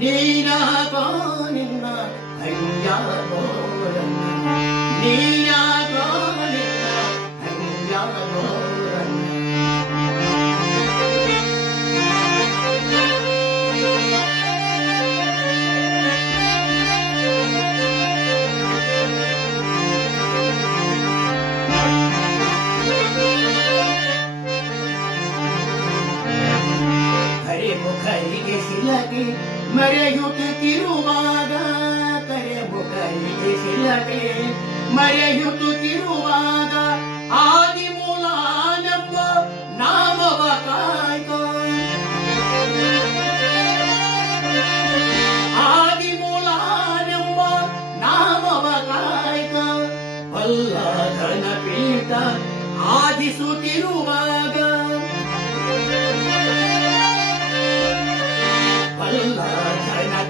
ನೀನಾಗೋ ನಿನ್ನ ಹಂಗ್ಯಾಗೋರನ್ನ ನೀನಾಗೋ ನಿನ್ನ ಹಂಗ್ಯಾಗೋರನ್ನ ಮುಖರಿಗೆ ಶಿಲಗೆ ಮರೆಯುತ್ತಿರುವಾಗ ಕರೆ ಮುಖರಿಗೆ ಶಿಲಗೆ ಮರೆಯುತ್ತಿರುವಾಗ ಆದಿಮೂಲನೆಂಬ ನಾಮವ ಕಾಯ್ಕೋ ಆದಿಮೂಲನೆಂಬ ನಾಮವ ಕಾಯ್ಕೋ ಬಲ್ಲಧನ ಪೀಠ ಆದಿಸುತ್ತಿರುವಾಗ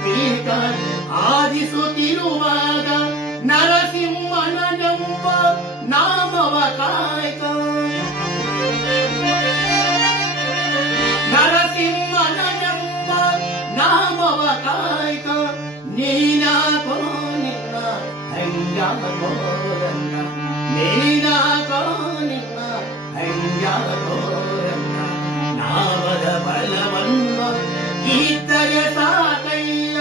ಪೀಠ ಆದಿಸುತ್ತಿರುವಾಗ ನರಸಿಂಹನೆಂಬ ನಾಮವ ಕಾಯ್ಕ ನರಸಿಂಹನೆಂಬ ನಾಮವ ಕಾಯ್ಕ ನೀನಾಗೋ ನಿನ್ನ ಹಂಗ್ಯಾಗೋರನ್ನ ನೀನಾಗೋ ನಿನ್ನ ಹಂಗ್ಯಾಗೋರನ್ನ ನಾಮದ ಬಲವನ್ನು ಇದ್ದರೆ ಸಾಕಯ್ಯ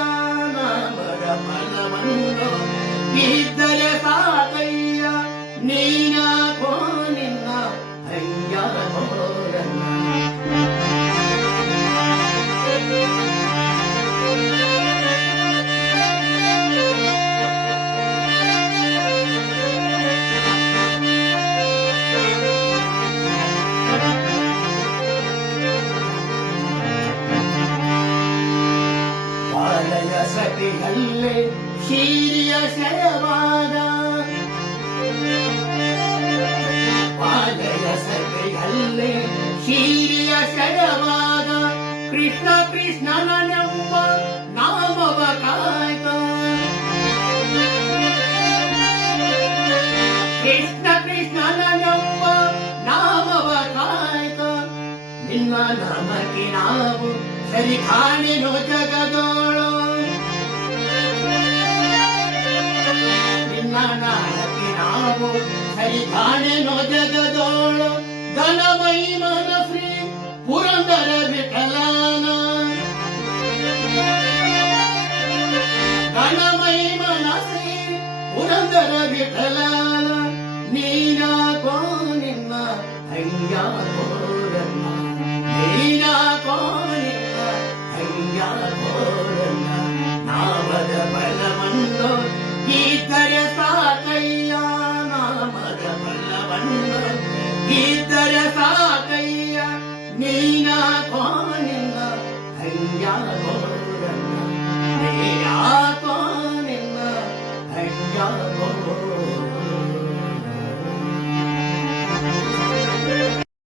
ನಾಮದ ಫಲವನ್ನು ಇದ್ದರೆ ಸಾಕಯ್ಯ ನೀನಾಗೋ ನಿನ್ನ ಹಂಗ್ಯಾಗೋರನ್ನ ಸಭೆಯಲ್ಲೇ ಶೀರಿಯ ಶಯವಾದ ಪಾಲಯ ಸಭೆಯಲ್ಲೇ ಶೀರಿಯ ಶಯವಾದ ಕೃಷ್ಣ ಕೃಷ್ಣನೆಂಬ ನಾಮವ ಕಾಯ್ಕ ಕೃಷ್ಣ ಕೃಷ್ಣನೆಂಬ ನಾಮವ ಕಾಯ್ಕ ನಿನ್ನ ನಾಮಕ್ಕೆ ನಾವು ಸರಿ ಕಾಣೆನೋ ಜಗದೋಳು ನಾಮಕ್ಕೆ ನಾವು ಸರಿ ಕಾಣೆನೋ ಜಗದೋಳು ಧನಮೈ ಮನಶ್ರೀ ಪುರಂದರ ವಿಠಲನ ಧನಮೈ ಮನಶ್ರೀ ಪುರಂದರ ವಿಠಲನ ನೀನಾಗೋ ನಿನ್ನ ಹಂಗ್ಯಾಗೋರನ್ನ ನೀನಾಗೋ ನಿನ್ನ ಹಂಗ್ಯಾಗೋರನ್ನ ನಾಮದ ಬಲವನ್ನು ಇದ್ದರೆ ಸಾಕಯ್ಯ ನಾಮದ ಬಲವನ್ನು ಇದ್ದರೆ ಸಾಕಯ್ಯ ನೀನಾಗೋ ನಿನ್ನ ಹಂಗ್ಯಾಗೋರನ್ನ ನೀನಾಗೋ